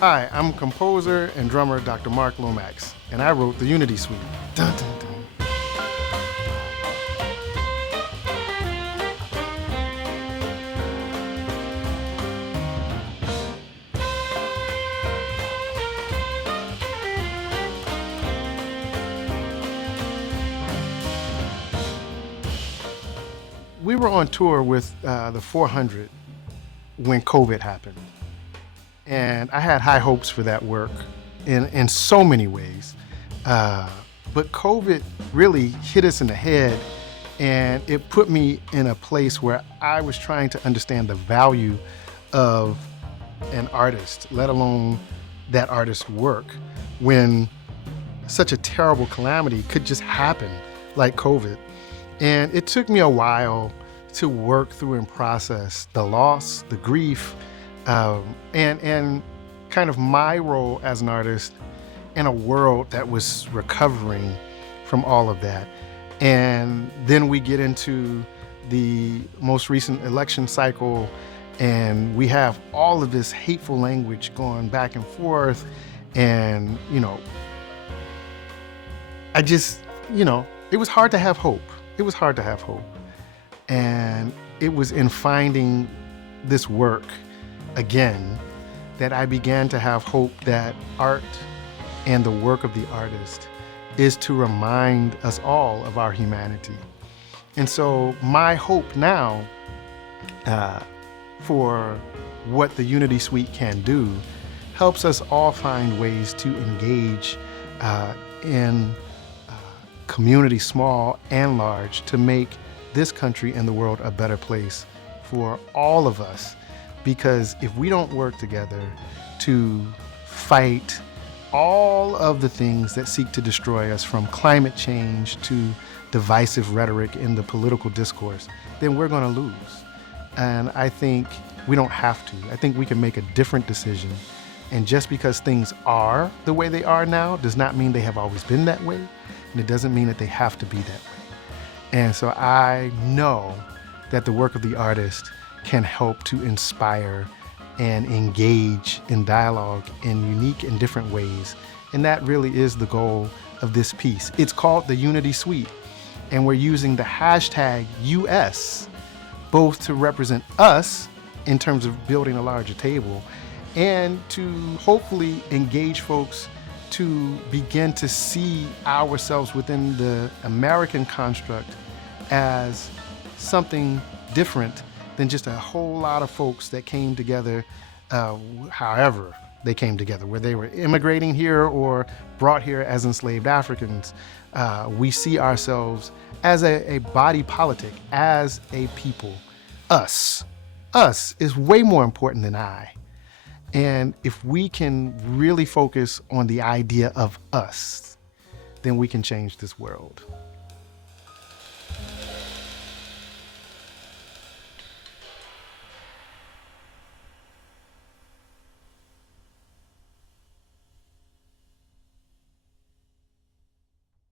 Hi, I'm composer and drummer Dr. Mark Lomax, and I wrote the Unity Suite. Dun, dun, dun. We were on tour with the 400 when COVID happened, and I had high hopes for that work in so many ways. Uh, but COVID really hit us in the head, and it put me in a place where I was trying to understand the value of an artist, let alone that artist's work, when such a terrible calamity could just happen like COVID. And it took me a while to work through and process the loss, the grief, and kind of my role as an artist in a world that was recovering from all of that. And then we get into the most recent election cycle, and we have all of this hateful language going back and forth. And, I just, it was hard to have hope. It was hard to have hope. And it was in finding this work again that I began to have hope that art and the work of the artist is to remind us all of our humanity. And so my hope now for what the Unity Suite can do helps us all find ways to engage in community, small and large, to make this country and the world a better place for all of us. Because if we don't work together to fight all of the things that seek to destroy us, from climate change to divisive rhetoric in the political discourse, then we're going to lose. And I think we don't have to. I think we can make a different decision. And just because things are the way they are now does not mean they have always been that way. And it doesn't mean that they have to be that way. And so I know that the work of the artist can help to inspire and engage in dialogue in unique and different ways. And that really is the goal of this piece. It's called the Unity Suite, and we're using the hashtag US, both to represent us in terms of building a larger table, and to hopefully engage folks to begin to see ourselves within the American construct as something different than just a whole lot of folks that came together, however they came together, where they were immigrating here or brought here as enslaved Africans. We see ourselves as a body politic, as a people. Us is way more important than I. And if we can really focus on the idea of us, then we can change this world.